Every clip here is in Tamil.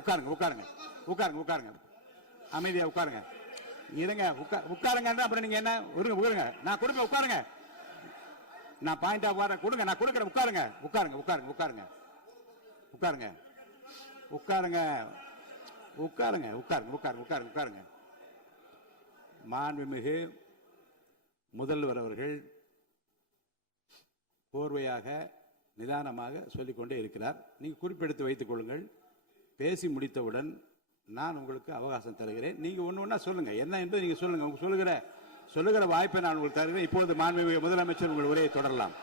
உட்காருங்க உட்காருங்க உட்காருங்க உட்காருங்க அமைதியா உட்காருங்க. இருங்க உட்காருங்க. அப்புறம் நீங்க என்ன உட்காருங்க. நான் கொடுப்பேன் உட்காருங்க. நான் பாயிண்டா வரேன் கொடுங்க. நான் கொடுக்குறேன் உட்காருங்க உட்காருங்க உட்காருங்க உட்காருங்க உட்காருங்க உட்காருங்க உட்காருங்க உட்காருங்க உட்காருங்க உட்காருங்க உட்காருங்க. மாண்புமிகு முதல்வர் அவர்கள் கோர்வையாக நிதானமாக சொல்லிக்கொண்டே இருக்கிறார். நீங்க குறிப்பெடுத்து வைத்துக் கொள்ளுங்கள். பேசி முடித்தவுடன் நான் உங்களுக்கு அவகாசம் தருகிறேன். நீங்க ஒண்ணு ஒண்ணா சொல்லுங்க, என்ன என்பது நீங்க சொல்லுங்க. உங்க சொல்லுகிற வாய்ப்பை நான் உங்களுக்கு தருகிறேன். இப்போது மாண்புமிகு முதலமைச்சர் உங்கள் உரையை தொடரலாம்.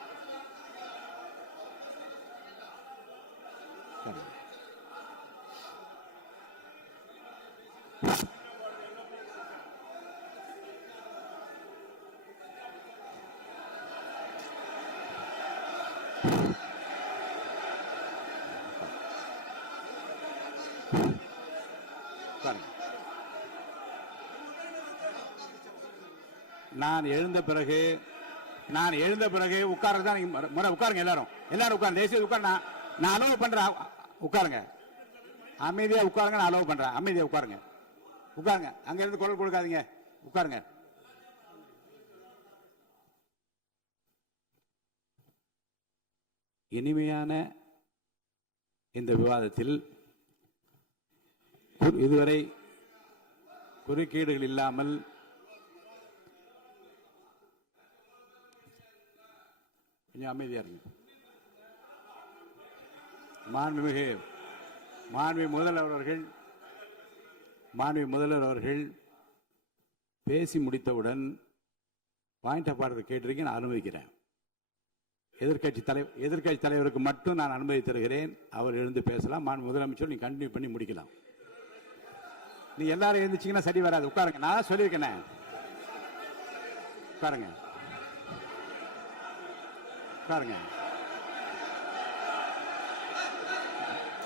நான் எழுந்த பிறகு உட்கார்றதுதான் முறை. உட்காருங்க எல்லாரும் உட்காருங்க. தேசிய உட்கார். நான் அலோவ் பண்றேன். உட்காருங்க அமைதியா உட்காருங்க. நான் அலோவ் பண்றேன். அமைதியா உட்காருங்க உட்காருங்க. அங்க இருந்து குரல் கொடுக்காதீங்க. உட்காருங்க. இனிமையான இந்த விவாதத்தில் இதுவரை குறுக்கீடுகள் இல்லாமல் கொஞ்சம் அமைதியா இருங்க. மாண்புமிகு முதல்வர் அவர்கள் பேசி முடித்தவுடன் பாயிண்ட் ஆஃப் ஆர்டர் கேட்டிருக்கேன். நான் அனுமதிக்கிறேன். எதிர்கட்சி தலைவருக்கு மட்டும் நான் அனுமதி தருகிறேன். அவர் எழுந்து பேசலாம். முதலமைச்சர் நீங்க கண்டினியூ பண்ணி முடிக்கலாம். நீ எல்லாரும் எழுந்துச்சீங்கன்னா சரி வராது. உட்காருங்க. நான் சொல்லியிருக்கேன். உட்காருங்க உட்காருங்க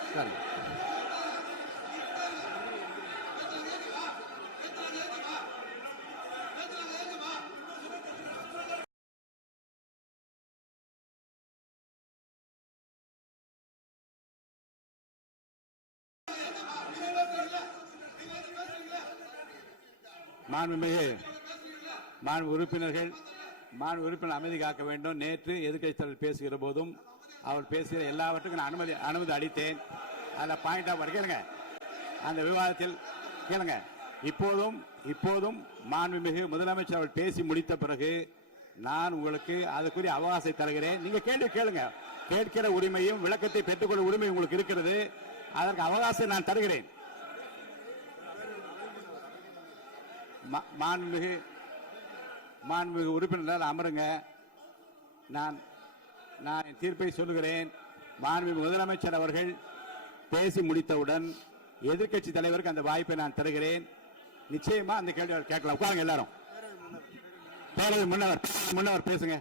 உட்காருங்க. மாண்பு உறுப்பினர் அமைதி காக்க வேண்டும். நேற்று எதிர்க்கட்சி தலைவர் பேசுகிற போதும் அவர் பேசுகிற எல்லாவற்றுக்கும் நான் அனுமதி அளித்தேன். அதில் பாயிண்ட் ஆஃப் கேளுங்க. அந்த விவாதத்தில் கேளுங்க. இப்போதும் மாண்புமிகு முதலமைச்சர் அவர் பேசி முடித்த பிறகு நான் உங்களுக்கு அதுக்குரிய அவகாசத்தை தருகிறேன். நீங்க கேள்வி கேளுங்க. கேட்கிற உரிமையும் விளக்கத்தை பெற்றுக்கொள்ள உரிமை உங்களுக்கு இருக்கிறது. அதற்கு அவகாசம் நான் தருகிறேன். மாண்புமிகு உறுப்பினர் அமருங்க. நான் என் தீர்ப்பை சொல்லுகிறேன். மாண்புமிகு முதலமைச்சர் அவர்கள் பேசி முடித்தவுடன் எதிர்க்கட்சி தலைவருக்கு அந்த வாய்ப்பை நான் தருகிறேன். நிச்சயமா அந்த கேள்வி கேட்கலாம். உட்காருங்க எல்லாரும். முன்னவர் பேசுங்க.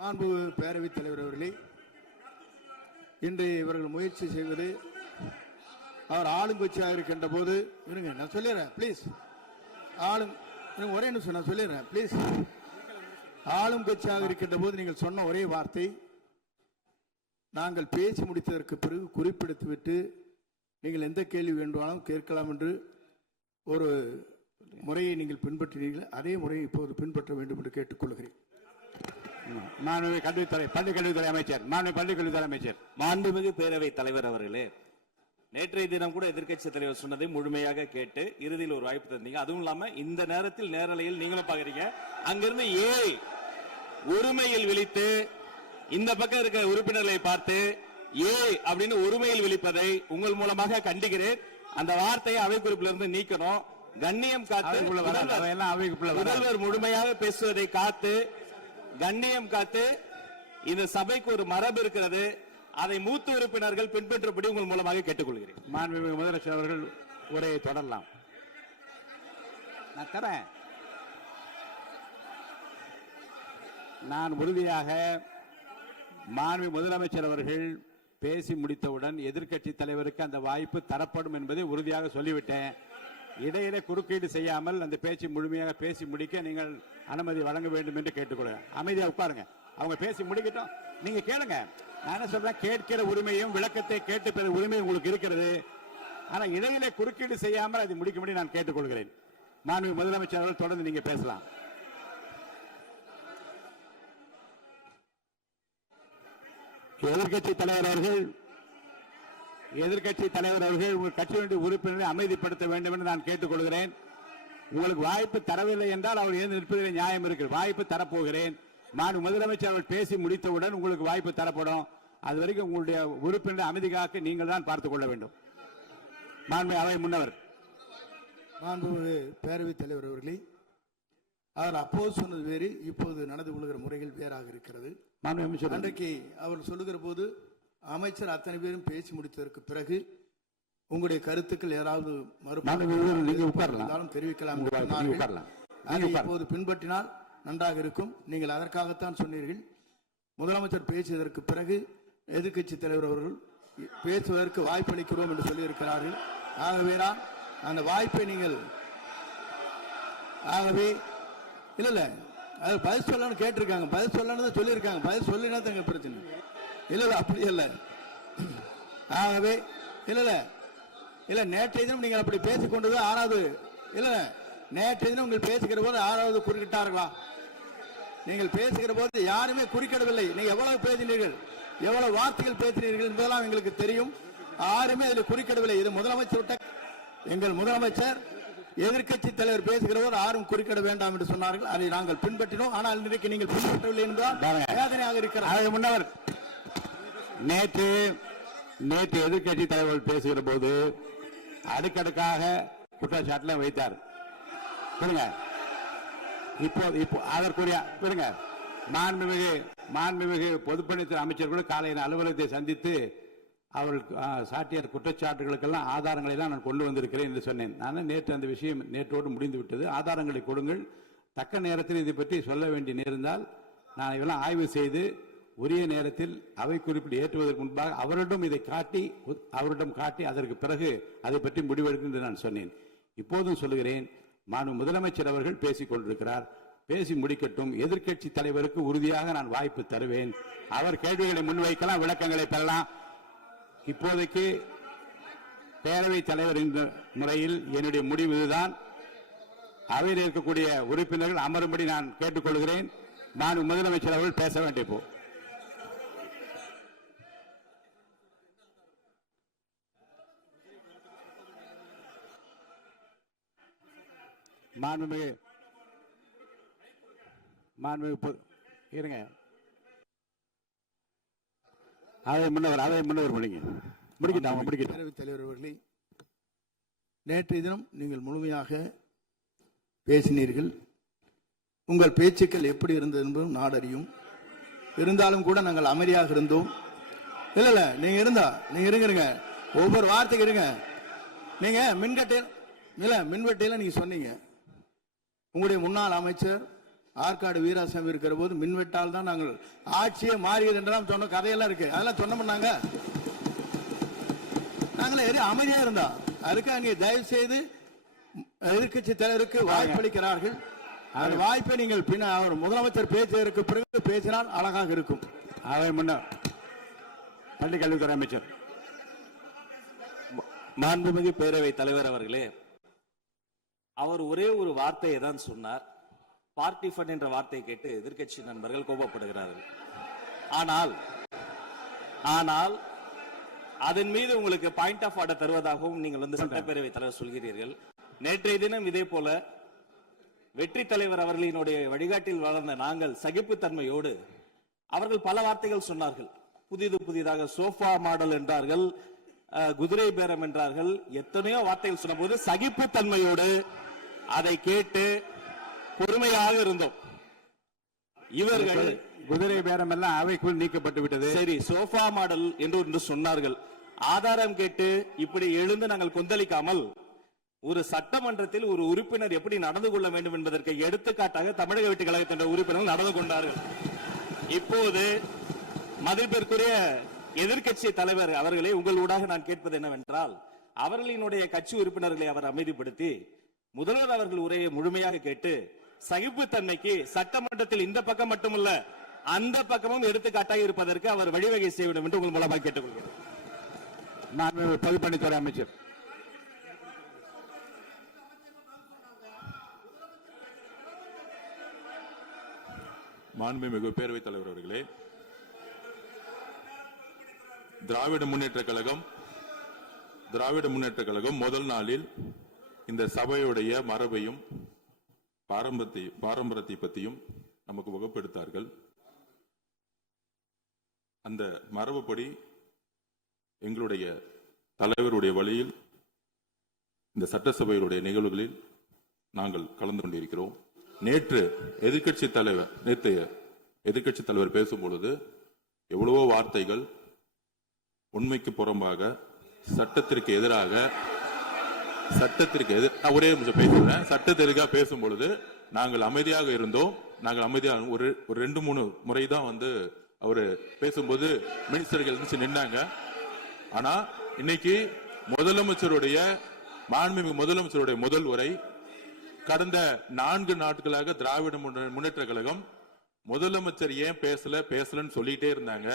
மாண்பு பேரவைத் தலைவர் அவர்களே, இன்று இவர்கள் முயற்சி செய்வது அவர் ஆளுங்கட்சியாக இருக்கின்ற போது இருங்க, நான் சொல்லிடுறேன் பிளீஸ். ஒரே நிமிஷம் நான் சொல்லிடுறேன் பிளீஸ். ஆளும் கட்சியாக இருக்கின்ற போது நீங்கள் சொன்ன ஒரே வார்த்தை, நாங்கள் பேசி முடித்ததற்கு பிறகு குறிப்பிடுத்துவிட்டு நீங்கள் எந்த கேள்வி வேண்டுமானாலும் கேட்கலாம் என்று ஒரு முறையை நீங்கள் பின்பற்றினீர்கள். அதே முறையை இப்போது பின்பற்ற வேண்டும் என்று கேட்டுக்கொள்கிறேன். பள்ளிக்கல்வித்துறை அமைச்சர் மாண்புமிகு பேரவைத் தலைவர் அவர்களே, நேற்றைய தினம் கூட எதிர்க்கட்சி தலைவர் சொன்னதை முழுமையாக கேட்டு இறுதியில் ஒரு வாய்ப்பு தந்தீங்க. அதுவும் இல்லாம இந்த நேரத்தில் நேரலையில் நீங்களும் பாக்குறீங்க. அங்கிருந்து ஒருமையில் விழித்து இந்த பக்கம் இருக்க உறுப்பினர்களை பார்த்து அப்படின்னு ஒருமையில் விழிப்பதை உங்கள் மூலமாக கண்டிக்கிறேன். அந்த வார்த்தையை அவை குறிப்பிலிருந்து நீக்கணும். கண்ணியம் காத்து முதல்வர் முழுமையாக பேசுவதை காத்து கண்ணியம் காத்து இந்த சபைக்கு ஒரு மரபு இருக்கிறது. அதை மூத்த உறுப்பினர்கள் பின்பற்றபடி உங்கள் மூலமாக கேட்டுக்கொள்கிறேன். மாண்புமிகு முதலமைச்சர் அவர்கள் உரையை தொடரலாம். நான் தரேன். நான் உறுதியாக மாண்புமிகு முதலமைச்சர் அவர்கள் பேசி முடித்தவுடன் எதிர்க்கட்சி தலைவருக்கு அந்த வாய்ப்பு தரப்படும் என்பதை உறுதியாக சொல்லிவிட்டேன். இடையிலே குறுக்கீடு செய்யாமல் அந்த பேச்சு முழுமையாக பேசி முடிக்க நீங்கள் அனுமதி வழங்க வேண்டும் என்று கேட்டுக்கொள்கிறேன். அமைதியா உட்காருங்க. அவங்க பேசி முடிக்கட்டும். நீங்க கேளுங்க. நான் என்ன சொல்றேன், கேட்கிற உரிமையும் விளக்கத்தை கேட்டு பெற உரிமை உங்களுக்கு இருக்கிறது. ஆனா இடையிலே குறுக்கீடு செய்யாமல் அதை முடிக்கும்படி நான் கேட்டுக்கொள்கிறேன். மாண்புமிகு முதலமைச்சர் அவர்கள் தொடர்ந்து நீங்க பேசலாம். எதிர்க்கட்சி தலைவர் அவர்கள் உங்கள் கட்சியினுடைய உறுப்பினரை அமைதிப்படுத்த வேண்டும் என்று நான் கேட்டுக்கொள்கிறேன். உங்களுக்கு வாய்ப்பு தரவில்லை என்றால் அவர் எழுந்து நிற்பதில் நியாயம் இருக்கு. வாய்ப்பு தரப்போகிறேன். மாண்புமிகு முதலமைச்சர் அவர்கள் பேசி முடித்தவுடன் உங்களுக்கு வாய்ப்பு தரப்படும். அது வரைக்கும் உங்களுடைய உறுப்பினரை அமைதி காக்க நீங்கள் தான் பார்த்துக் கொள்ள வேண்டும். மாண்புமிகு அவை முன்னவர். மாண்புமிகு பேரவைத் தலைவர் அவர்களே, அவர் அப்போது சொன்னது வேறு, இப்போது நடந்து கொள்கிற முறைகள் வேறாக இருக்கிறது. அன்றைக்கு அவர் சொல்லுகிற போது அமைச்சர் அத்தனை பேரும் பேசி முடித்ததற்கு பிறகு உங்களுடைய கருத்துக்கள் யாராவது மறுபடியும் தெரிவிக்கலாம். இப்போது பின்பற்றினால் நன்றாக இருக்கும். நீங்கள் அதற்காகத்தான் சொன்னீர்கள். முதலமைச்சர் பேசியதற்கு பிறகு எதிர்க்கட்சி தலைவர் அவர்கள் பேசுவதற்கு வாய்ப்பளிக்கிறோம் என்று சொல்லியிருக்கிறார்கள். ஆகவேதான் அந்த வாய்ப்பை நீங்கள் இல்ல அது பதில் சொல்லணும்னு கேட்டிருக்காங்க. பதில் சொல்லணும் சொல்லியிருக்காங்க. பதில் சொல்லினா தங்க பிரச்சனை இல்ல. அப்படி இல்ல. ஆகவே இல்ல நேற்றைய தினம் நீங்கள் அப்படி பேசிக் கொண்டது ஆறாவது இல்ல. நேற்றைய தினம் நீங்கள் பேசுகிற போது ஆறாவது குறுக்கிட்டார்களா? நீங்கள் பேசுகிற போது யாருமே குறுக்கிடவில்லை. நீங்க எவ்வளவு பேசினீர்கள், எவ்வளவு வார்த்தைகள் பேசினீர்கள் என்பதெல்லாம் எங்களுக்கு தெரியும். யாருமே அதில் குறுக்கிடவில்லை. இது முதலமைச்சர், எங்கள் முதலமைச்சர் எதிர்க்கட்சி தலைவர் பேசுகிறவர் யாரும் குறுக்கிட வேண்டாம் என்று சொன்னார்கள். அதை நாங்கள் பின்பற்றினோம். ஆனால் இன்றைக்கு நீங்கள் பின்பற்றவில்லை என்றால் வேதனையாக இருக்கிறார். முன்னவர் நேற்று எதிர்க்கட்சி தலைவர் பேசுகிற போது அடுக்கடுக்காக குற்றச்சாட்டுல வைத்தார். இப்போ அதற்குரிய மாண்புமிகு பொதுப்பணித்துறை அமைச்சர்களும் காலையில் அலுவலகத்தை சந்தித்து அவர்கள் சாட்டிய குற்றச்சாட்டுகளுக்கெல்லாம் ஆதாரங்களை எல்லாம் நான் கொண்டு வந்திருக்கிறேன் என்று சொன்னேன். நான் நேற்று அந்த விஷயம் நேற்றோடு முடிந்து விட்டது. ஆதாரங்களை கொடுங்கள். தக்க நேரத்தில் இதை பற்றி சொல்ல வேண்டிய நேர்ந்தால் நான் இதெல்லாம் ஆய்வு செய்து உரிய நேரத்தில் அவை குறிப்பிட்டு ஏற்றுவதற்கு முன்பாக அவரிடம் காட்டி அதற்கு பிறகு அதை பற்றி முடிவெடுக்கும் என்று நான் சொன்னேன். இப்போதும் சொல்லுகிறேன், மாண்பு முதலமைச்சர் அவர்கள் பேசிக் கொண்டிருக்கிறார். பேசி முடிக்கட்டும். எதிர்க்கட்சி தலைவருக்கு உறுதியாக நான் வாய்ப்பு தருவேன். அவர் கேள்விகளை முன்வைக்கலாம், விளக்கங்களை பெறலாம். இப்போதைக்கு பேரவைத் தலைவர் என்ற முறையில் என்னுடைய முடிவு இதுதான். அவையில் இருக்கக்கூடிய உறுப்பினர்கள் அமரும்படி நான் கேட்டுக்கொள்கிறேன். நான் முதலமைச்சர் அவர்கள் பேச வேண்டிய போ இருங்க. அதை முன்னவர் பேரவைத் தலைவர் அவர்களே, நேற்றைய தினம் நீங்கள் முழுமையாக பேசினீர்கள். உங்கள் பேச்சுக்கள் எப்படி இருந்தது என்பதும் நாடறியும். இருந்தாலும் கூட நாங்கள் அமைதியாக இருந்தோம். இல்ல நீங்க இருங்க. ஒவ்வொரு வார்த்தைக்கு இருங்க. நீங்க மின்வெட்டையில நீங்க சொன்னீங்க. உங்களுடைய முன்னாள் அமைச்சர் ஆற்காடு வீராசாமி இருக்கிற போது மின்வெட்டால் தான் நாங்கள் ஆட்சியே மாறியது என்றெல்லாம் சொன்ன கதையெல்லாம் இருக்கு. அதெல்லாம் சொன்ன பண்ணாங்க. நாங்களே அமைதியா இருந்தோம். அதுக்காக நீங்க தயவு செய்து எதிர்க்கட்சி தலைவருக்கு வாய்ப்பளிக்கிறார்கள். அந்த வாய்ப்பை நீங்கள் அவர் முதலமைச்சர் பேசுவதற்கு பிறகு பேசினால் அழகாக இருக்கும். அவை முன்னர் பள்ளிக் கல்வித்துறை அமைச்சர். மாண்புமிகு பேரவைத் தலைவர் அவர்களே, அவர் ஒரே ஒரு வார்த்தையை தான் சொன்னார். பார்ட்டி ஃபண்ட் என்ற வார்த்தையை கேட்டு எதிர்க்கட்சி நண்பர்கள் கோபப்படுகிறார்கள். ஆனால் அதன் மீது உங்களுக்கு பாயிண்ட் ஆஃப் ஆர்டர் தருவதாகவும் நீங்கள் சட்டப்பேரவைத் தலைவர் சொல்கிறீர்கள். நேற்றைய தினம் இதே போல வெற்றி தலைவர் அவர்களினுடைய வழிகாட்டில் வளர்ந்த நாங்கள் சகிப்புத்தன்மையோடு அவர்கள் பல வார்த்தைகள் சொன்னார்கள். புதிதாக சோஃபா மாடல் என்றார்கள், குதிரை பேரம் என்றார்கள், எத்தனையோ வார்த்தைகள் சொன்ன போது சகிப்புத்தன்மையோடு அதை கேட்டு பொறுமையாக இருந்தோம். இவர்கள் குதிரை பேரம் எல்லாம் அவைக்குள் நீக்கப்பட்டு விட்டது. சரி, சோஃபா மாடல் என்று சொன்னார்கள். ஆதாரம் கேட்டு இப்படி எழுந்து நாங்கள் கொந்தளிக்காமல் ஒரு சட்டமன்றத்தில் ஒரு உறுப்பினர் எப்படி நடந்து கொள்ள வேண்டும் என்பதற்கு எடுத்துக்காட்டாக தமிழக வெற்றி கழகத்தின் உறுப்பினர்கள் நடந்து கொண்டார்கள். இப்போது மதிப்பிற்குரிய எதிர்க்கட்சி தலைவர் அவர்களே, உங்கள் ஊடாக நான் கேட்பது என்னவென்றால், அவர்களினுடைய கட்சி உறுப்பினர்களை அவர் அமைதிப்படுத்தி முதல்வர் அவர்கள் உரையை முழுமையாக கேட்டு சகிப்புத்தன்மைக்கு சட்டமன்றத்தில் இந்த பக்கம் மட்டுமல்ல அந்த பக்கமும் எடுத்துக்காட்டாக இருப்பதற்கு அவர் வழிவகை செய்ய வேண்டும் என்று உங்கள் மூலமாக கேட்டுக்கொள்கிறேன். நான் பொதுப்பணித்துறை அமைச்சர். மாண்புமிகு பேரவைத் தலைவர் அவர்களே, திராவிட முன்னேற்ற கழகம் முதல் நாளில் இந்த சபையுடைய மரபையும் பாரம்பரியத்தை பற்றியும் நமக்கு வகுப்பெடுத்தார்கள். அந்த மரபுப்படி எங்களுடைய தலைவருடைய வழியில் இந்த சட்டசபையுடைய நிகழ்வுகளில் நாங்கள் கலந்து கொண்டிருக்கிறோம். நேற்று எதிர்க்கட்சி தலைவர் பேசும்பொழுது எவ்வளவோ வார்த்தைகள் உண்மைக்கு புறம்பாக சட்டத்திற்கு எதிராக ஒரே நிமிஷம் பேசுறேன். சட்டத்திற்காக பேசும் பொழுது நாங்கள் அமைதியாக இருந்தோம். நாங்கள் அமைதியாக ஒரு 2-3 முறை தான் அவரு பேசும்போது மினிஸ்டர்கள் நின்னாங்க. ஆனா இன்னைக்கு மாண்புமிகு முதலமைச்சருடைய முதல் உரை, கடந்த 4 நாட்களாக திராவிட முன்னேற்ற கழகம் முதலமைச்சர் ஏன் பேசலன்னு சொல்லிட்டே இருந்தாங்க.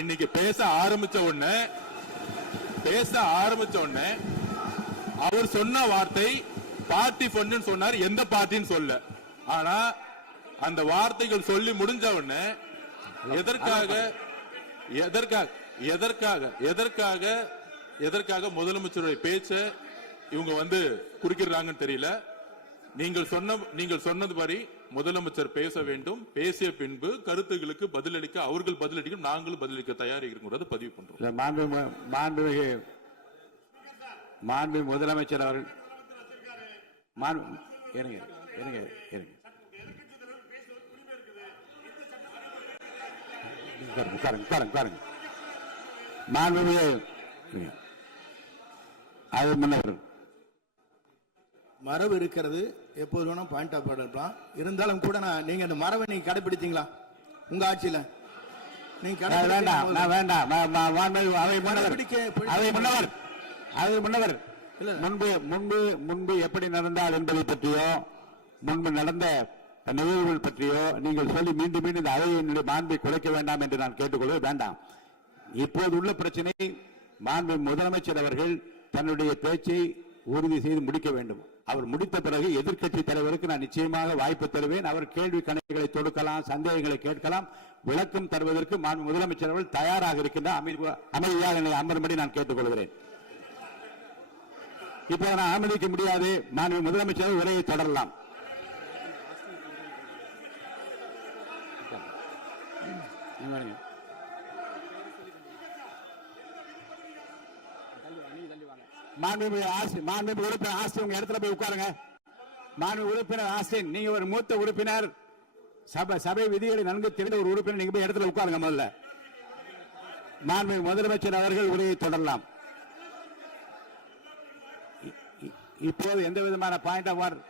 இன்னைக்கு பேச ஆரம்பிச்ச உடனே அவர் சொன்ன வார்த்தை பார்ட்டி ஃபண்ட் சொன்னார். எந்த பார்ட்டின்னு சொல்ல. ஆனா அந்த வார்த்தைகள் சொல்லி முடிஞ்ச உடனே எதற்காக முதலமைச்சருடைய பேச்ச இவங்க குறுக்கிறாங்கன்னு தெரியல. நீங்கள் சொன்னது மாதிரி முதலமைச்சர் பேச வேண்டும். பேசிய பின்பு கருத்துகளுக்கு பதிலளிக்க அவர்கள் பதிலளிக்கும், நாங்களும் பதிலளிக்க தயாராக இருக்கிறது பதிவு பண்றோம். மாண்புமிகு முதலமைச்சர் அவர்கள் மரபு இருக்கிறது, எப்போது வேணும் பாயிண்ட் ஆஃப் ஆர்டர் இருக்கலாம். இருந்தாலும் கூட நீங்க அந்த மரபை நீங்க கடைபிடித்தீங்களா உங்க ஆட்சியில? நீங்க முன்பு எப்படி நடந்தால் என்பதை பற்றியோ முன்பு நடந்த நிகழ்வுகள் பற்றியோ நீங்கள் சொல்லி மீண்டும் இந்த அவையினுடைய மாண்பை குறைக்க வேண்டாம் என்று நான் கேட்டுக்கொள்ள வேண்டாம். இப்போது உள்ள பிரச்சனை, மாண்பு முதலமைச்சர் அவர்கள் தன்னுடைய பேச்சை உறுதி செய்து முடிக்க வேண்டும். அவர் முடித்த பிறகு எதிர்க்கட்சி தலைவருக்கு நான் நிச்சயமாக வாய்ப்பு தருவேன். அவர் கேள்வி கணைகளை தொடுக்கலாம், சந்தேகங்களை கேட்கலாம். விளக்கம் தருவதற்கு மாண்பு முதலமைச்சர் அவர்கள் தயாராக இருக்கின்றார். அமைதியாக என்னை அமரும்படி நான் கேட்டுக்கொள்கிறேன். இப்போ நான் அனுமதிக்க முடியாது. மாண்பு முதலமைச்சர் உரையை தொடரலாம். மாண்புமிகு உறுப்பினர் ஆஸ்டின் உங்க இடத்துல போய் உட்காருங்க. மாண்புமிகு உறுப்பினர் ஆஸ்டின், நீங்க ஒரு மூத்த உறுப்பினர், சபை விதிகளை நன்கு தெரிந்த ஒரு உறுப்பினர், நீங்க போய் இடத்துல உட்காருங்க. முதல்ல மாண்புமிகு முதலமைச்சர் அவர்கள் உரையை தொடரலாம். இப்போது எந்த விதமான பாயிண்ட் ஆஃப் ஆர்டர்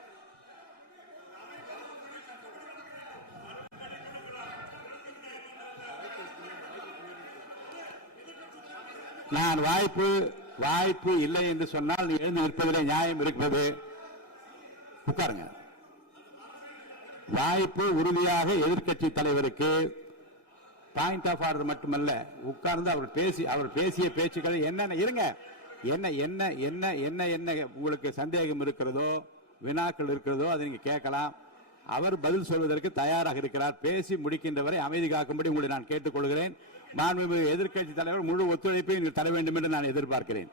நான் வாய்ப்பு இல்லை என்று சொன்னால் நீ எழுந்து நிற்பதிலே நியாயம் இருக்கிறது. உட்காருங்க. வாய்ப்பு உறுதியாக எதிர்க்கட்சி தலைவருக்கு பாயிண்ட் ஆஃப் ஆர்டர் மட்டுமல்ல, உட்கார்ந்து அவர் பேசிய பேச்சுக்களை என்னென்ன இருங்க, என்ன உங்களுக்கு சந்தேகம் இருக்கிறதோ, வினாக்கள் இருக்கிறதோ அதை நீங்க கேட்கலாம். அவர் பதில் சொல்வதற்கு தயாராக இருக்கிறார். பேசி முடிக்கின்ற வரை அமைதி காக்கும்படி உங்களை நான் கேட்டுக்கொள்கிறேன். மாண்புமிகு எதிர்க்கட்சி தலைவர் முழு ஒத்துழைப்பை நீங்கள் தர வேண்டும் என்று நான் எதிர்பார்க்கிறேன்.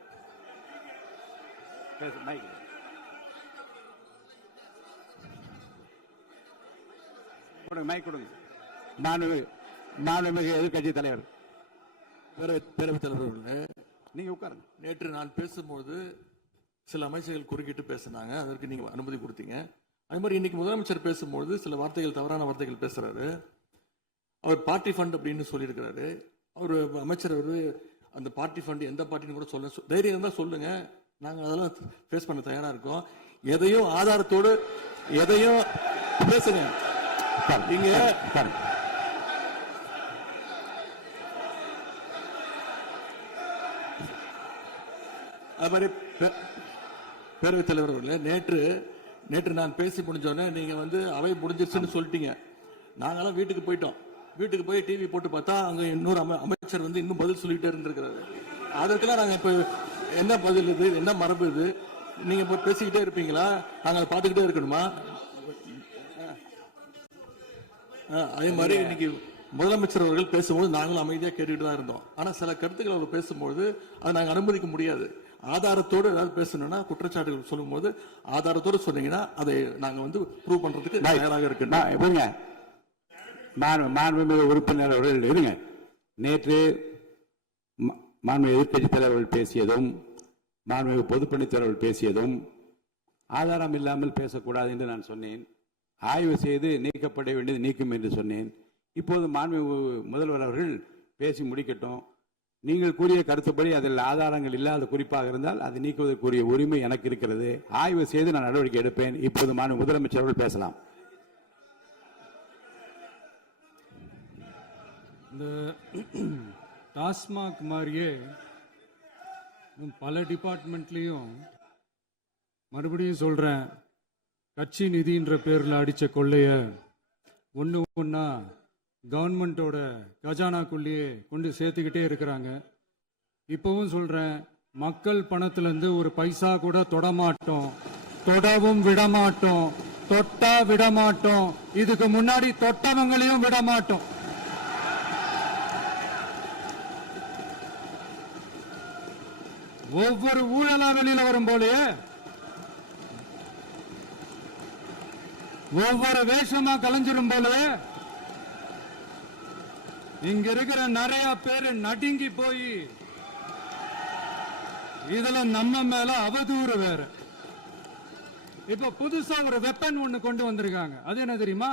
மாண்புமிகு எதிர்க்கட்சி தலைவர், பேரவைத் தலைவர், நீங்க உட்காருங்க. நேற்று நான் பேசும்போது சில அமைச்சர்கள் குறுக்கிட்டு பேசினாங்க, அதற்கு நீங்க அனுமதி கொடுத்தீங்க. அதே மாதிரி இன்னைக்கு முதலமைச்சர் பேசும்போது சில வார்த்தைகள், தவறான வார்த்தைகள் பேசுறாரு. அவர் பார்ட்டி ஃபண்ட் அப்படின்னு சொல்லியிருக்கிறாரு. அவர் அமைச்சர் அந்த பார்ட்டி ஃபண்ட் எந்த பார்ட்டின்னு கூட சொல்ல தைரியம் இருந்தா சொல்லுங்க, நாங்க அதெல்லாம் ஃபேஸ் பண்ண தயாரா இருக்கோம். எதையும் ஆதாரத்தோடு எதையும் பேசுங்க. நீங்க அது மாதிரி பேரவைத் தலைவர் அவர்களே, நேற்று நான் பேசி முடிஞ்சோடனே நீங்க அவை முடிஞ்சிருச்சுன்னு சொல்லிட்டீங்க. நாங்கெல்லாம் வீட்டுக்கு போயிட்டோம். வீட்டுக்கு போய் டிவி போட்டு பார்த்தா அங்க இன்னொரு அமைச்சர் இன்னும் பதில் சொல்லிட்டே இருந்திருக்கிறாரு. அதற்கெல்லாம் நாங்க இப்ப என்ன பதில் இது, என்ன மரபு இது? நீங்க இப்ப பேசிக்கிட்டே இருப்பீங்களா? நாங்க அதை பார்த்துக்கிட்டே இருக்கணுமா? அதே மாதிரி இன்னைக்கு முதலமைச்சர் அவர்கள் பேசும்போது நாங்களும் அமைதியா கேட்டுட்டு தான் இருந்தோம். ஆனா சில கருத்துக்கள் அவர் பேசும்போது அதை நாங்க அனுமதிக்க முடியாது. ஆதாரத்தோடு ஏதாவது பேசணும்னா, குற்றச்சாட்டுகள் சொல்லும்போது ஆதாரத்தோடு சொன்னீங்கன்னா அதை நாங்க வந்து ப்ரூவ் பண்றதுக்கு தயாராக இருக்கு. மாண்புமிகு உறுப்பினர் அவர்கள் இருங்க. நேற்று மாண்புமிகு எதிர்க்கட்சித் தலைவர்கள் பேசியதும் மாண்புமிகு பொதுப்பணித் தலைவர்கள் பேசியதும் ஆதாரம் இல்லாமல் பேசக்கூடாது என்று நான் சொன்னேன். ஆய்வு செய்து நீக்கப்பட வேண்டியது நீக்கும் என்று சொன்னேன். இப்போது மாண்புமிகு முதல்வர் அவர்கள் பேசி முடிக்கட்டும். நீங்கள் கூறிய கருத்துப்படி அதில் ஆதாரங்கள் இல்லாத குறிப்பாக இருந்தால் அதை நீக்குவதற்குரிய உரிமை எனக்கு இருக்கிறது. ஆய்வு செய்து நான் நடவடிக்கை எடுப்பேன். இப்போது மாண்புமிகு முதலமைச்சர் அவர்கள் பேசலாம். இந்த டாஸ்மாக் மாதிரியே பல டிபார்ட்மெண்ட்லேயும் மறுபடியும் சொல்கிறேன், கட்சி நிதின்ற பேரில் அடித்த கொள்ளைய ஒன்று ஒன்றா கவர்மெண்ட்டோட கஜானாக்குள்ளேயே கொண்டு சேர்த்துக்கிட்டே இருக்கிறாங்க. இப்போவும் சொல்கிறேன், மக்கள் பணத்திலேருந்து ஒரு பைசா கூட தொடமாட்டோம், தொடவும் விடமாட்டோம், தொட்டா விடமாட்டோம், இதுக்கு முன்னாடி தொட்டவங்களையும் விடமாட்டோம். ஒவ்வொரு ஊழலா வெளியில வரும் போலயே ஒவ்வொரு வேஷமா கலைஞ்சிரும் போலயே இங்க இருக்கிற நிறைய பேரு நடுங்கி போய் இதுல நம்ம மேல அவதூறு வேற. இப்ப புதுசா ஒரு வெப்பன் ஒண்ணு கொண்டு வந்திருக்காங்க. அது என்ன தெரியுமா?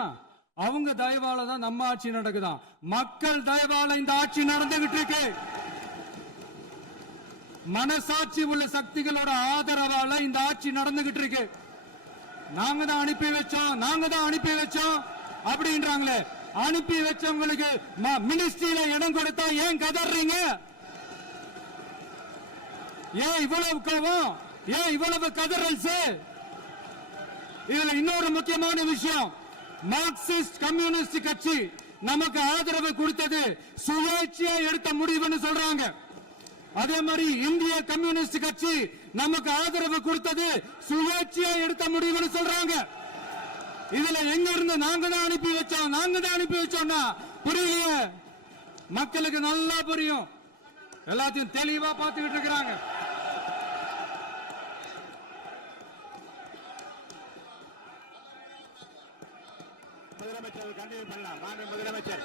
அவங்க தயவால தான் நம்ம ஆட்சி நடக்குதாம். மக்கள் தயவால இந்த ஆட்சி நடந்துகிட்டு இருக்கு. மனசாட்சி உள்ள சக்திகளோட ஆதரவால இந்த ஆட்சி நடந்துகிட்டு இருக்கு. நாங்க தான் அனுப்பி வச்சோம் அப்படின்றாங்களே. அனுப்பி வச்சவங்களுக்கு மினிஸ்ட்ரியில இடம் கொடுத்தா ஏன் கதறீங்க? ஏன் இவ்வளவு கோவம்? ஏன் இவ்வளவு கதறல்ஸ்? இதுல இன்னொரு முக்கியமான விஷயம், மார்க்சிஸ்ட் கம்யூனிஸ்ட் கட்சி நமக்கு ஆதரவு கொடுத்தது சுயேட்சையா எடுத்த முடிவுன்னு சொல்றாங்க. அதே மாதிரி இந்திய கம்யூனிஸ்ட் கட்சி நமக்கு ஆதரவு கொடுத்தது சுயேட்சையா எடுத்த முடிவுன்னு சொல்றாங்க. இதுல எங்க இருந்து நாங்க தான் அனுப்பி வச்சோம்னா புரியலையே. மக்களுக்கு நல்லா புரியும், எல்லாத்தையும் தெளிவா பார்த்துக்கிட்டு இருக்கிறாங்க. முதலமைச்சர் கண்டினியூ பண்ணலாம். மாண்புமிகு முதலமைச்சர்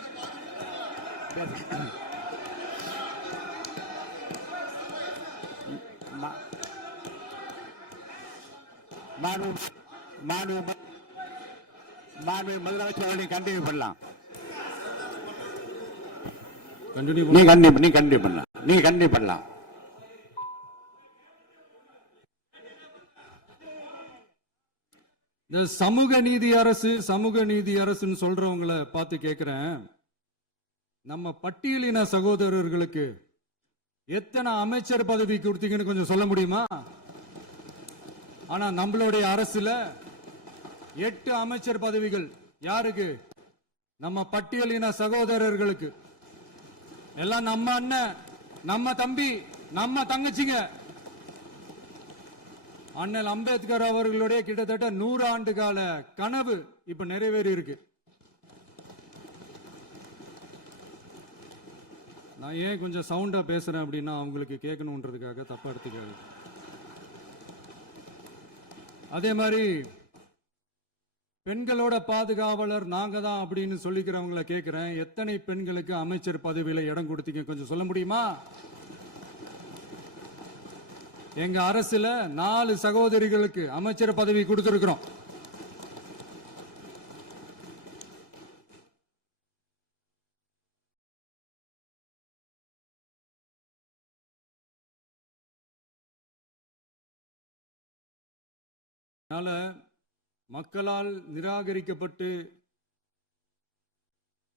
முதலமைச்சர் கண்டினியூ பண்ணலாம். நீங்க கண்டினியூ பண்ணலாம். இந்த சமூக நீதி அரசுன்னு சொல்றவங்களை பார்த்து கேட்கிறேன், நம்ம பட்டியலின சகோதரர்களுக்கு எத்தனை அமைச்சர் பதவி கொடுத்தீங்கன்னு கொஞ்சம் சொல்ல முடியுமா? ஆனா நம்மளுடைய அரசுல 8 அமைச்சர் பதவிகள் யாருக்கு? நம்ம பட்டியலின சகோதரர்களுக்கு. எல்லாம் நம்ம அண்ணன், நம்ம தம்பி, நம்ம தங்கச்சிங்க. அண்ணல் அம்பேத்கர் அவர்களுடைய கிட்டத்தட்ட 100 ஆண்டு கால கனவு இப்ப நிறைவேறி இருக்கு. நான் ஏன் கொஞ்சம் சவுண்டா பேசுறேன் அப்படின்னா அவங்களுக்கு கேட்கணுன்றதுக்காக தப்பா எடுத்துக்காது. அதே மாதிரி பெண்களோட பாதுகாவலர் நாங்க தான் அப்படின்னு சொல்லிக்கிறவங்களை கேட்கிறேன், எத்தனை பெண்களுக்கு அமைச்சர் பதவியில இடம் கொடுத்தீங்க கொஞ்சம் சொல்ல முடியுமா? எங்க அரசுல 4 சகோதரிகளுக்கு அமைச்சர் பதவி கொடுத்திருக்கிறோம். அதனால மக்களால் நிராகரிக்கப்பட்டு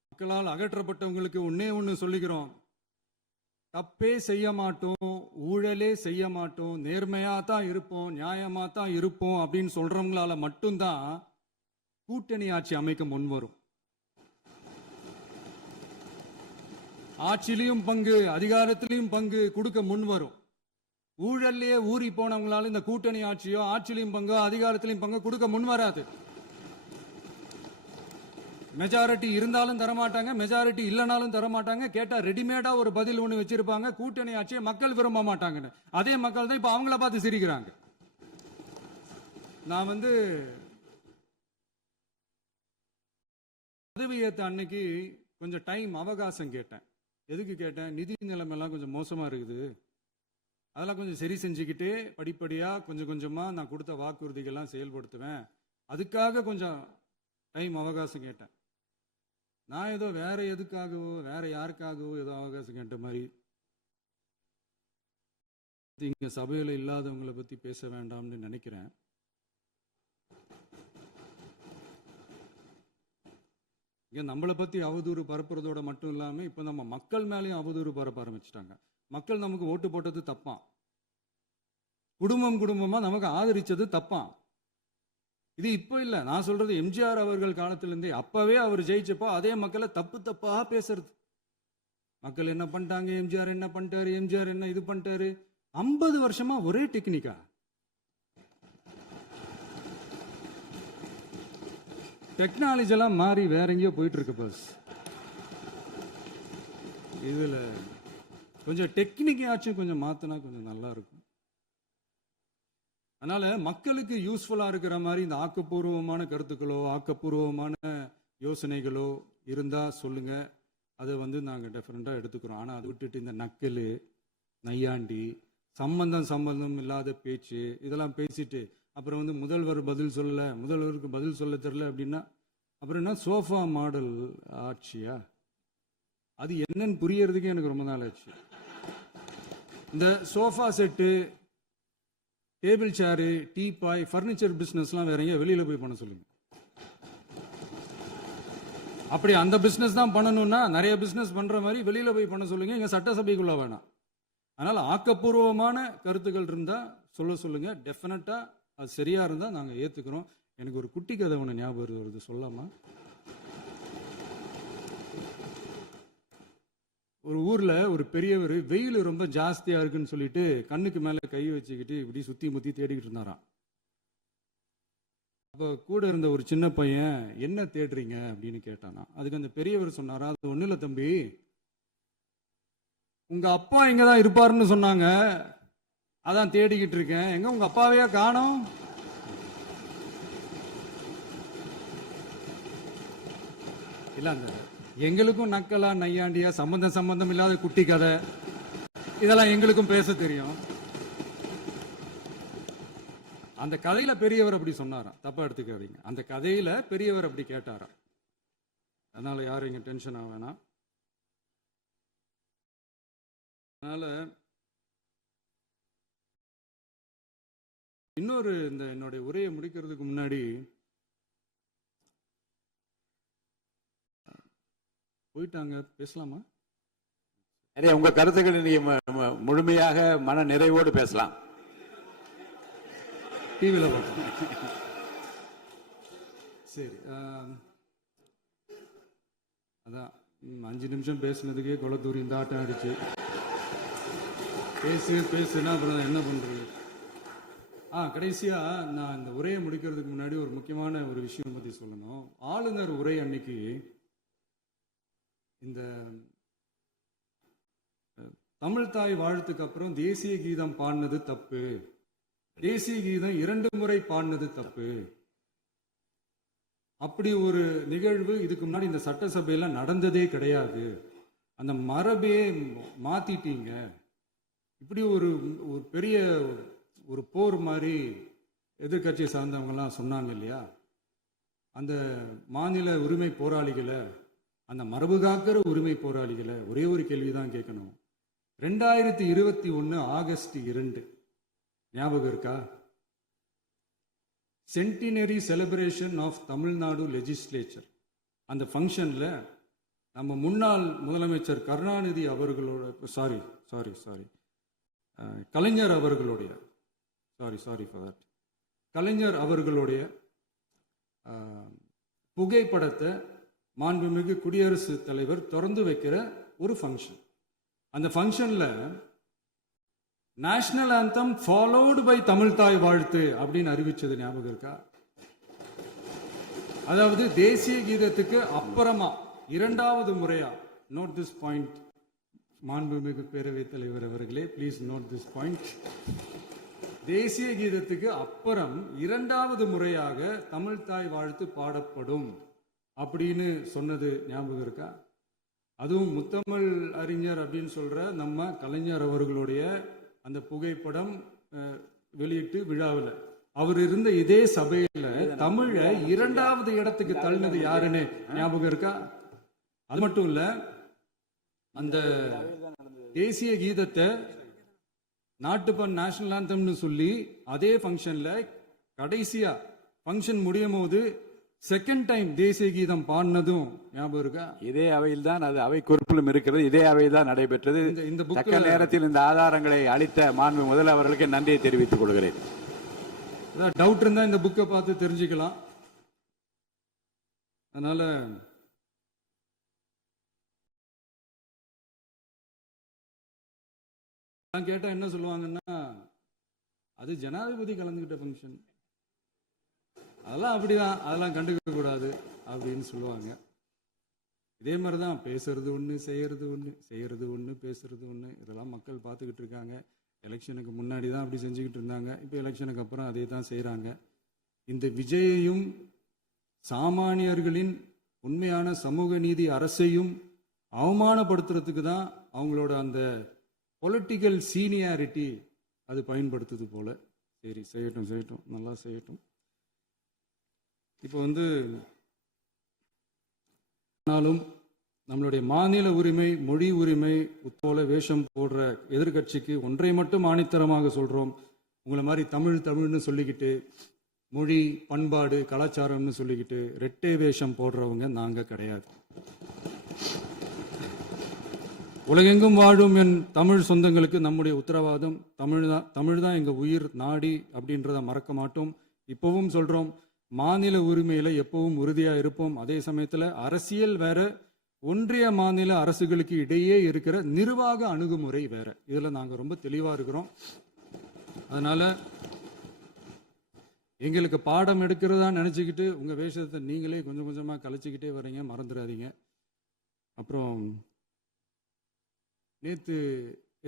மக்களால் அகற்றப்பட்டவங்களுக்கு ஒண்ணு சொல்லிக்கிறோம், தப்பே செய்ய மாட்டோம், ஊழலே செய்ய மாட்டோம், நேர்மையா தான் இருப்போம், நியாயமா தான் இருப்போம் அப்படின்னு சொல்றவங்களால மட்டும்தான் கூட்டணி ஆட்சி அமைக்க முன்வரும். ஆட்சியிலையும் பங்கு, அதிகாரத்திலையும் பங்கு கொடுக்க முன்வரும். ஊழல்லையே ஊறி போனவங்களால இந்த கூட்டணி ஆட்சியோ ஆட்சியிலையும் பங்கு அதிகாரத்திலையும் பங்கு கொடுக்க முன் வராது. மெஜாரிட்டி இருந்தாலும் தரமாட்டாங்க, மெஜாரிட்டி இல்லைனாலும் தரமாட்டாங்க. கேட்டா ரெடிமேடா ஒரு பதில் ஒண்ணு வச்சிருப்பாங்க, கூட்டணி ஆட்சியை மக்கள் விரும்ப மாட்டாங்கன்னு. அதே மக்கள் தான் இப்ப அவங்கள பார்த்து சிரிக்கிறாங்க. நான் பதவியேற்ற அன்னைக்கு கொஞ்சம் டைம் அவகாசம் கேட்டேன். எதுக்கு கேட்டேன்? நிதி நிலைமைலாம் கொஞ்சம் மோசமா இருக்குது, அதெல்லாம் கொஞ்சம் சரி செஞ்சுக்கிட்டு படிப்படியா கொஞ்சம் கொஞ்சமா நான் கொடுத்த வாக்குறுதிகள்லாம் செயல்படுத்துவேன், அதுக்காக கொஞ்சம் டைம் அவகாசம் கேட்டேன். நான் ஏதோ வேற எதுக்காகவோ வேற யாருக்காகவோ ஏதோ அவகாசம் கேட்ட மாதிரி இங்க சபையில இல்லாதவங்களை பத்தி பேச வேண்டாம்னு நினைக்கிறேன். இங்க நம்மளை பத்தி அவதூறு பரப்புறதோட மட்டும் இல்லாம இப்ப நம்ம மக்கள் மேலேயும் அவதூறு பரப்ப ஆரம்பிச்சிட்டாங்க. மக்கள் நமக்கு ஓட்டு போட்டது தப்பான், குடும்பம் குடும்பமா நமக்கு ஆதரிச்சது தப்பான். இது இப்ப இல்ல, நான் சொல்றது எம்ஜிஆர் அவர்கள் காலத்திலிருந்தே. அப்பவே அவர் ஜெயிச்சப்போ அதே மக்களை தப்பு தப்பா பேசுறது. மக்கள் என்ன பண்ணிட்டாங்க, எம்ஜிஆர் என்ன பண்ணிட்டாரு, எம்ஜிஆர் என்ன இது பண்ணிட்டாரு. 50 வருஷமா ஒரே டெக்னிக்கா. டெக்னாலஜி எல்லாம் மாறி வேற எங்கேயோ போயிட்டு இருக்கு பஸ். இதுல கொஞ்சம் டெக்னிக்காச்சும் கொஞ்சம் மாத்தினா கொஞ்சம் நல்லா இருக்கும். அதனால மக்களுக்கு யூஸ்ஃபுல்லா இருக்கிற மாதிரி இந்த ஆக்கப்பூர்வமான கருத்துக்களோ ஆக்கப்பூர்வமான யோசனைகளோ இருந்தா சொல்லுங்க, அதை நாங்க டெஃபரெண்டா எடுத்துக்கிறோம். ஆனா அதை விட்டுட்டு இந்த நக்கல் நையாண்டி சம்பந்தம் இல்லாத பேச்சு இதெல்லாம் பேசிட்டு அப்புறம் முதல்வர் பதில் சொல்லல, முதல்வருக்கு பதில் சொல்ல தெரியல அப்படின்னா அப்புறம் என்ன சோஃபா மாடல் ஆட்சியா? அது என்னன்னு புரியறதுக்கே எனக்கு ரொம்ப நாள் ஆச்சு. இந்த sofa set, table chair, teapoy, furniture பிசினஸ்லாம் வேற எங்க வெளியில போய் பண்ண சொல்லுங்க. அப்படி அந்த பிசினஸ் தான் பண்ணணும்னா நிறைய பிசினஸ் பண்ற மாதிரி வெளியில போய் பண்ண சொல்லுங்க, இங்க சட்டசபைக்குள்ள வேணாம். அதனால ஆக்கப்பூர்வமான கருத்துக்கள் இருந்தா சொல்லுங்க, டெஃபினட்டா அது சரியா இருந்தா நாங்க ஏத்துக்கிறோம். எனக்கு ஒரு குட்டி கதை ஒன்று ஞாபகம் வருது, சொல்லாமா? ஒரு ஊர்ல ஒரு பெரியவர் வெயில் ரொம்ப ஜாஸ்தியா இருக்குன்னு சொல்லிட்டு கண்ணுக்கு மேல கை வச்சுக்கிட்டு இப்படி சுத்தி முத்தி தேடிக்கிட்டு இருந்தாராம். அப்ப கூட இருந்த ஒரு சின்ன பையன் என்ன தேடுறீங்க அப்படின்னு கேட்டானா. அதுக்கு அந்த பெரியவர் சொன்னாரா, அது ஒண்ணு இல்ல தம்பி, உங்க அப்பா இங்கதான் இருப்பாருன்னு சொன்னாங்க, அதான் தேடிக்கிட்டு இருக்கேன், எங்க உங்க அப்பாவையா காணோம்? இல்ல அந்த எங்களுக்கும் நக்கலா நையாண்டியா சம்பந்தம் இல்லாத குட்டி கதை இதெல்லாம் எங்களுக்கும் பேச தெரியும். அந்த கதையில பெரியவர் அப்படி சொன்னாராம், தப்பா எடுத்துக்காதீங்க. அந்த கதையில பெரியவர் அப்படி கேட்டாராம். அதனால யாரும் இங்க டென்ஷன் ஆக வேணாம். அதனால இன்னொரு இந்த என்னுடைய உரையை முடிக்கிறதுக்கு முன்னாடி போயிட்டாங்க, பேசலாமா? நிறைய உங்க கருத்துக்களை நீங்க முழுமையாக மன நிறைவோடு பேசலாம். டிவியில் பார்ப்போம். சரி, அதான் 5 நிமிஷம் பேசுனதுக்கே கொளத்தூரி இந்த ஆட்டம் அடிச்சு பேசுனா அப்புறம் என்ன பண்றது? கடைசியா நான் இந்த உரையை முடிக்கிறதுக்கு முன்னாடி ஒரு முக்கியமான ஒரு விஷயம் பத்தி சொல்லணும். ஆளுநர் உரை அன்னைக்கு இந்த தமிழ் தாய் வாழ்த்துக்கு அப்புறம் தேசிய கீதம் பாடினது தப்பு, தேசிய கீதம் 2 முறை பாடினது தப்பு, அப்படி ஒரு நிகழ்வு இதுக்கு முன்னாடி இந்த சட்டசபையில நடந்ததே கிடையாது, அந்த மரபே மாத்திட்டீங்க, இப்படி ஒரு பெரிய ஒரு போர் மாதிரி எதிர்கட்சியை சார்ந்தவங்கலாம் சொன்னாங்க இல்லையா? அந்த மாநில உரிமை போராளிகளை, அந்த மரபு காக்கிற உரிமை போராளிகளை ஒரே ஒரு கேள்விதான் கேட்கணும். 2021 ஆகஸ்ட் 2 ஞாபகம் இருக்கா? Centenary celebration of Tamil Nadu legislature. அந்த ஃபங்க்ஷன்ல நம்ம முன்னாள் முதலமைச்சர் கருணாநிதி அவர்களோட கலைஞர் அவர்களுடைய கலைஞர் அவர்களுடைய புகைப்படத்தை மாண்புமிகு குடியரசுத் தலைவர் திறந்து வைக்கிற ஒரு ஃபங்க்ஷன். அந்த ஃபங்க்ஷன்ல national anthem followed by Tamil Thai Vazhthu அப்படின்னு அறிவிச்சது ஞாபகம் இருக்கா? அதாவது தேசிய கீதத்துக்கு அப்புறமா இரண்டாவது முறையா, நோட் திஸ் பாயிண்ட் மாண்புமிகு பேரவைத் தலைவர் அவர்களே, ப்ளீஸ் நோட் திஸ் பாயிண்ட். தேசிய கீதத்துக்கு அப்புறம் இரண்டாவது முறையாக தமிழ் தாய் வாழ்த்து பாடப்படும் அப்படின்னு சொன்னது ஞாபகம் இருக்கா? அதுவும் முத்தமிழ் அறிஞர் அப்படின்னு சொல்ற நம்ம கலைஞர் அவர்களுடைய அந்த புகைப்படம் வெளியிட்டு விழாவில் அவர் இருந்த இதே சபையில தமிழ இரண்டாவது இடத்துக்கு தள்ளினது யாருன்னு ஞாபகம் இருக்கா? அது மட்டும் இல்ல, அந்த தேசிய கீதத்தை நாட்டுப்பண் நேஷனல் ஆந்தம்னு சொல்லி அதே ஃபங்க்ஷன்ல கடைசியா ஃபங்க்ஷன் முடியும் போது செகண்ட் டைம் தேசிய கீதம் பாடினதும் ஞாபகம் இருக்கா? இதே அவையில் தான் அது அவை குறிப்பிலும் இருக்கிறது. இதே அவையில் தான் நடைபெற்றது. இந்த தக்க நேரத்தில் இந்த ஆதாரங்களை அளித்த மாண்பு முதல்வர்களுக்கு நன்றியை தெரிவித்துக் கொள்கிறேன். டவுட் இருந்தா இந்த புக்கை பார்த்து தெரிஞ்சுக்கலாம். அதனால கேட்டா என்ன சொல்லுவாங்கன்னா, அது ஜனாதிபதி கலந்துகிட்ட ஃபங்க்ஷன், அதெல்லாம் அப்படிதான், அதெல்லாம் கண்டுக்க கூடாது அப்படின்னு சொல்லுவாங்க. இதே மாதிரிதான் பேசுறது ஒண்ணு, செய்யறது ஒண்ணு, செய்யறது ஒண்ணு, பேசுறது ஒண்ணு. இதெல்லாம் மக்கள் பார்த்துக்கிட்டு இருக்காங்க. எலெக்ஷனுக்கு முன்னாடி தான் அப்படி செஞ்சுக்கிட்டு இருந்தாங்க. இப்போ எலெக்ஷனுக்கு அப்புறம் அதே தான் செய்கிறாங்க. இந்த விஜயையும் சாமானியர்களின் உண்மையான சமூக நீதி அரசையும் அவமானப்படுத்துறதுக்கு தான் அவங்களோட அந்த பொலிட்டிக்கல் சீனியாரிட்டி அது பயன்படுத்துது போல. சரி, செய்யட்டும் செய்யட்டும், நல்லா செய்யட்டும். இப்போ ஆனாலும் நம்மளுடைய மாநில உரிமை, மொழி உரிமை போல வேஷம் போடுற எதிர்கட்சிக்கு ஒன்றை மட்டும் ஆணித்தரமாக சொல்றோம். உங்களை மாதிரி தமிழ் தமிழ்னு சொல்லிக்கிட்டு, மொழி பண்பாடு கலாச்சாரம்னு சொல்லிக்கிட்டு ரெட்டை வேஷம் போடுறவங்க நாங்க கிடையாது. உலகெங்கும் வாழும் என் தமிழ் சொந்தங்களுக்கு நம்முடைய உத்தரவாதம் தமிழ் தான் எங்க உயிர் நாடி அப்படின்றத மறக்க மாட்டோம். இப்பவும் சொல்றோம், மாநில உரிமையில எப்பவும் உறுதியா இருப்போம். அதே சமயத்துல அரசியல் வேற, ஒன்றிய மாநில அரசுகளுக்கு இடையே இருக்கிற நிர்வாக அணுகுமுறை வேற. இதுல நாங்க ரொம்ப தெளிவா இருக்கிறோம். அதனால எங்களுக்கு பாடம் எடுக்கிறதா நினைச்சுக்கிட்டு உங்க வேஷத்தை நீங்களே கொஞ்சம் கொஞ்சமா கலைச்சிக்கிட்டே வர்றீங்க, மறந்துடாதீங்க. அப்புறம் நேத்து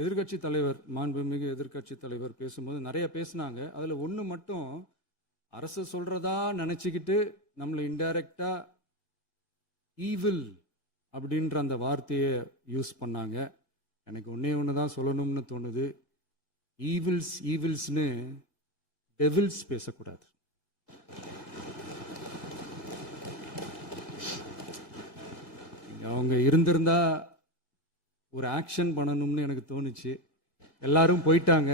எதிர்கட்சி தலைவர், மாண்புமிகு எதிர்கட்சி தலைவர் பேசும்போது நிறைய பேசினாங்க. அதுல ஒண்ணு மட்டும் அரசு சொல்றதா நினைச்சுக்கிட்டு நம்மளை இன்டைரக்டா ஈவில் அப்படின்ற அந்த வார்த்தையை யூஸ் பண்ணாங்க. எனக்கு ஒன்னே ஒண்ணுதான் சொல்லணும்னு தோணுது. ஈவில்ஸ்னு டெவில்ஸ் பேசக்கூடாது. அவங்க இருந்திருந்தா ஒரு ஆக்ஷன் பண்ணணும்னு எனக்கு தோணுச்சு. எல்லாரும் போயிட்டாங்க.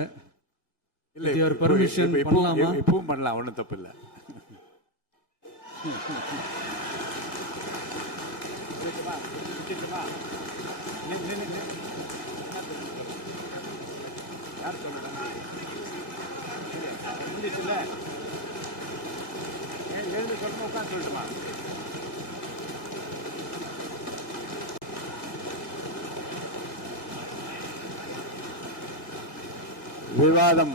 பர்மிஷன் பண்ணலாமா? இப்பவும் பண்ணலாம், ஒன்றும் தப்பு இல்லை. விவாதம்